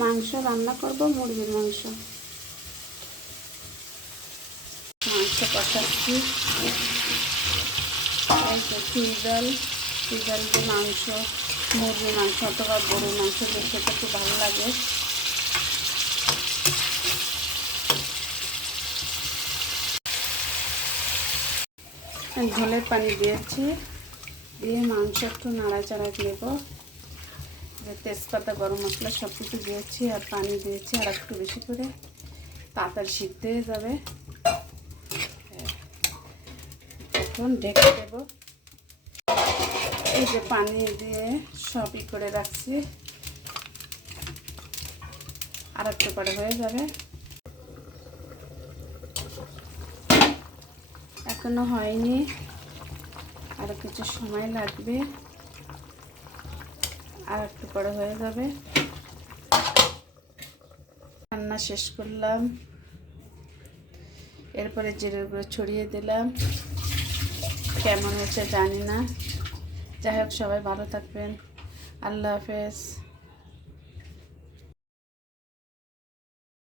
মাংস রান্না করব, মুরগির মাংস। মাংস কষাচ্ছি। এই তো সিজাল যে মাংস, মুরগির মাংস অথবা গরুর মাংস দিয়ে খেতে খুব ভালো লাগে। ঝোলের পানি দিয়েছি, দিয়ে মাংস একটু নাড়াচাড়া নেব। তেজপাতা, গরম মশলা সব কিছু দিয়েছি আর পানি দিয়েছি আর একটু বেশি করে, তাড়াতাড়ি সিদ্ধ হয়ে যাবে। এখন ঢেকে দেব। এই যে পানি দিয়ে সবই করে রাখছি, আর একটু পরে হয়ে যাবে। এখনো হয়নি, আরো কিছু সময় লাগবে, আর একটু পরে হয়ে যাবে। রান্না শেষ করলাম, এরপরে জিরের গুঁড়ো ছড়িয়ে দিলাম। কেমন হয়েছে জানি না, যাই হোক সবাই ভালো থাকবেন। আল্লাহ হাফেজ।